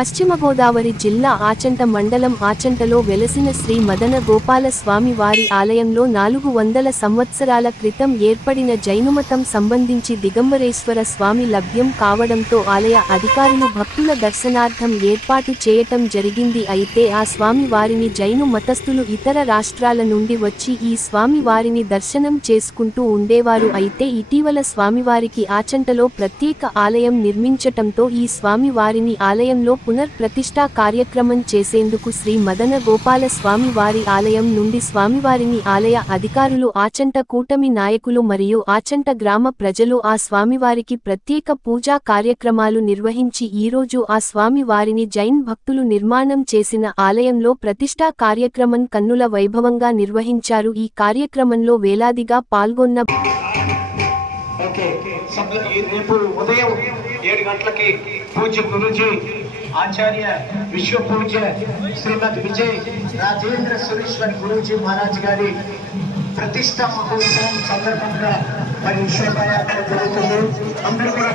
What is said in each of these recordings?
పశ్చిమ గోదావరి జిల్లా ఆచంట మండలం ఆచంటలో వెలసిన శ్రీ మదన గోపాల స్వామి వారి ఆలయంలో 400 సంవత్సరాల క్రితం ఏర్పడిన జైనుమతం సంబంధించి దిగంబరేశ్వర స్వామి లభ్యం కావడంతో ఆలయ అధికారులు భక్తుల దర్శనార్థం ఏర్పాటు చేయటం జరిగింది. అయితే ఆ స్వామి వారిని జైను మతస్థులు ఇతర రాష్ట్రాల నుండి వచ్చి ఈ స్వామి వారిని దర్శనం చేసుకుంటూ ఉండేవారు. అయితే ఇటీవల స్వామివారికి ఆచంటలో ప్రత్యేక ఆలయం నిర్మించటంతో ఈ స్వామి వారిని ఆలయంలో పునర్ప్రతిష్ఠా కార్యక్రమం చేసేందుకు శ్రీ మదన గోపాల స్వామి వారి ఆలయం నుండి స్వామివారిని ఆలయ అధికారులు, ఆచంట కూటమి నాయకులు మరియు ఆచంట గ్రామ ప్రజలు ఆ స్వామివారికి ప్రత్యేక పూజా కార్యక్రమాలు నిర్వహించి ఈరోజు ఆ స్వామి వారిని జైన్ భక్తులు నిర్మాణం చేసిన ఆలయంలో ప్రతిష్ఠా కార్యక్రమం కన్నుల వైభవంగా నిర్వహించారు. ఈ కార్యక్రమంలో వేలాదిగా పాల్గొన్న ఉదయం 7 గంటలకి పూజ్య గురుజీ ఆచార్య విశ్వ పూజ్య శ్రీమద్ విజయ్ రాజేంద్ర సురేశ్వర్ గురూజీ మహారాజ్ గారి ప్రతిష్ఠా మహోత్సవం సందర్భంగా మరి శోభాయాత్ర జరుగుతుంది. అందరూ కూడా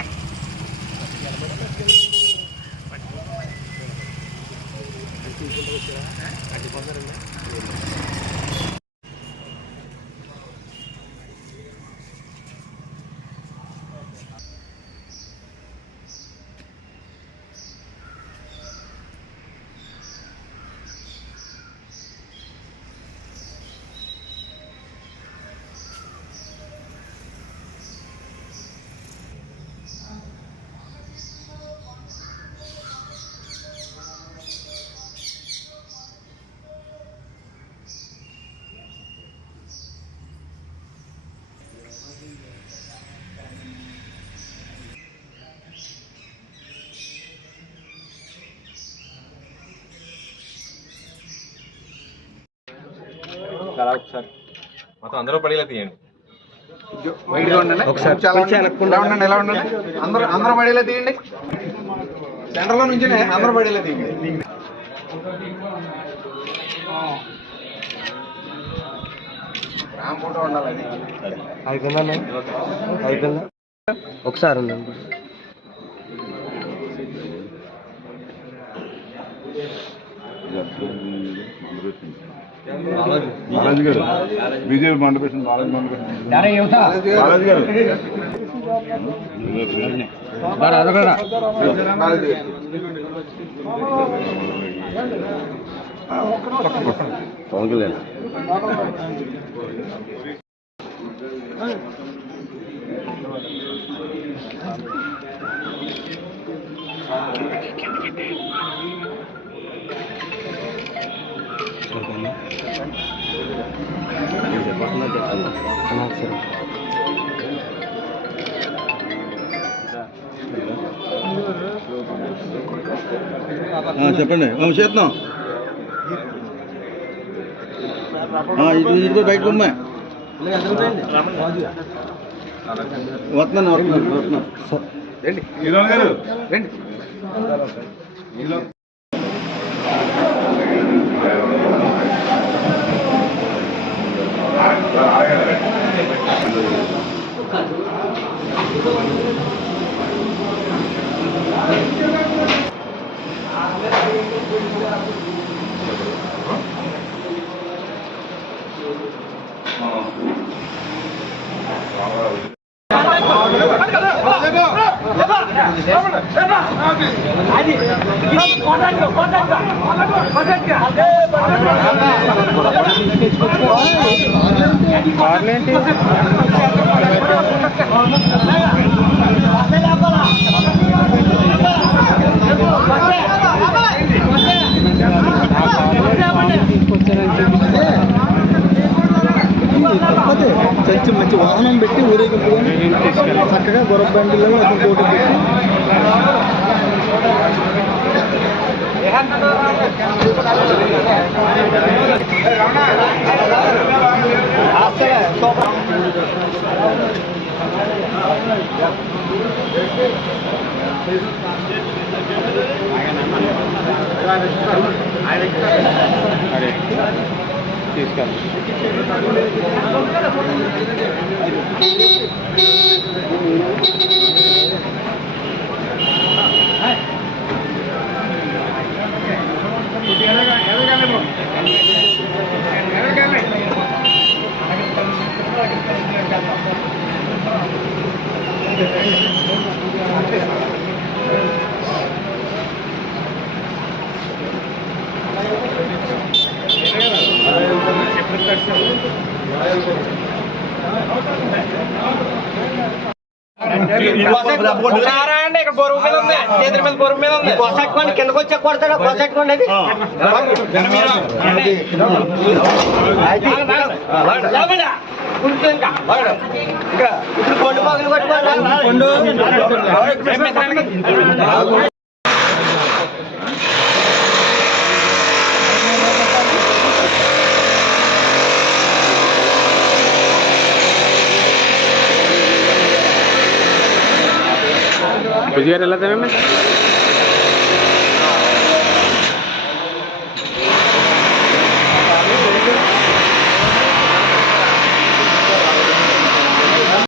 ఒకసారి మొత్తం అందరూ పడేలా తీయండి. ఎలా ఉండండి అందరూ పడేలా తీయండి. సెంటర్ లో నుంచి అందరూ పడేలా తీయండి. ఫోటో ఉండాలి. అయిపోయిందా ఒకసారి ఉండండి. బాలాజీ గారు విజయ్ మండపేషన్ బాలాజీ బాలాజీ గారు పవన్ కళ్యాణ్ చెప్పండి చేద్దాం. ఇటు బయటకు అమ్మాయి వస్తున్నాను రండి. చర్చి మంచి వాహనం పెట్టి ఊరేగింపుకొని చక్కగా గొర్రెబండిలో తోట పెట్టి తీసుకెళ్ళి ఇక్కడ బరువు మీద ఉంది, చేతుల మీద బరువు మీద ఉంది. కొసట్టుకోండి, కిందకు వచ్చా కొడతాడు, కొసట్టుకోండి అది. ఇప్పుడు కొండు మొగలు కొట్టుకోండి. విజయగారు ఎలా